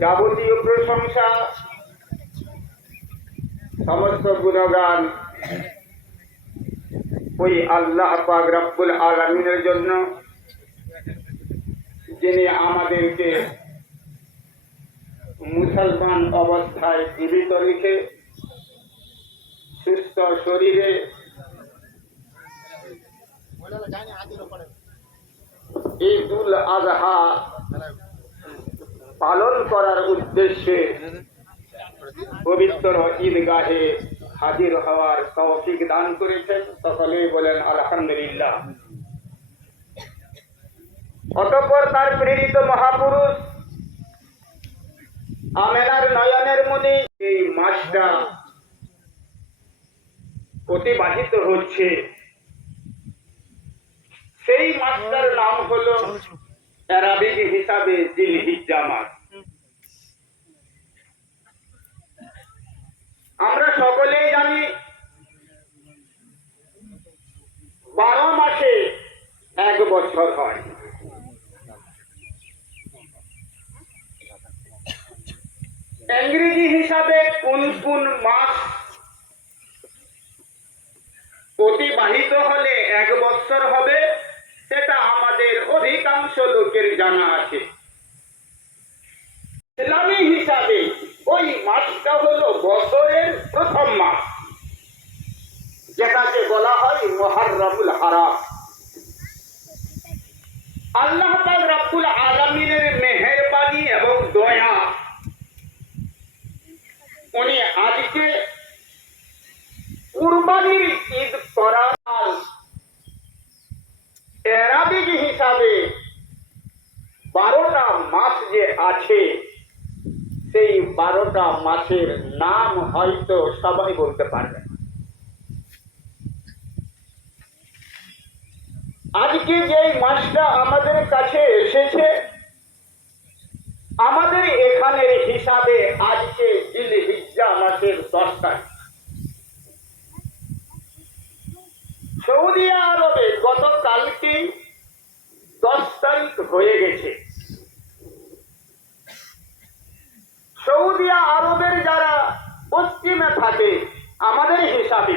যাবতীয় প্রশংসা, সমস্ত গুণগান ওই আল্লাহ পাক রব্বুল আলামিনের জন্য, যিনি আমাদেরকে মুসলমান অবস্থায় জীবিত রেখে সুস্থ শরীরে ঈদুল আজহা পালন করার উদ্দেশ্যে পবিত্র ঈদগাহে হাজির হওয়ার তৌফিক দান করেছেন। সকলেই বলেন আলহামদুলিল্লাহ। অতঃপর তার প্রেরিত মহাপুরুষ আমেনার নয়নের মনে এই মাসটা অতিবাহিত হচ্ছে, সেই মাসটার নাম হলো আরবি হিসাবে জিলহিজ্জা মাস। আমরা সকলেই জানি 12 মাসে 1 বছর হয়। ইংরেজি হিসাবে কোন কোন মাস অতিবাহিত হলে 1 বছর হবে সেটা আমাদের অধিকাংশ লোকের জানা আছে। ইসলামী হিসাবে ওই মাসটা হলো বছরের প্রথম মাস, যেটাকে বলা হয় মুহররমুল হারাম। আল্লাহ পাক রব্বুল আলামিনের মেহেরবানি এবং দয়া, উনি আজকে কুরবানির ঈদ করার আরবি হিসাবে 12টা মাস যে আছে, সেই 12টা মাসের নাম হয়তো সবাই বলতে পারবে। আজকে যে মাসটা আমাদের কাছে এসেছে, আমাদের এখানের হিসাবে আজকে জিলহিজ্জা মাসের 10 তারিখ। সৌদি আরবে গতকালকে 10 তারিখ হয়ে গেছে। সৌদি আরবের যারা পশ্চিমে থাকে আমাদের হিসাবে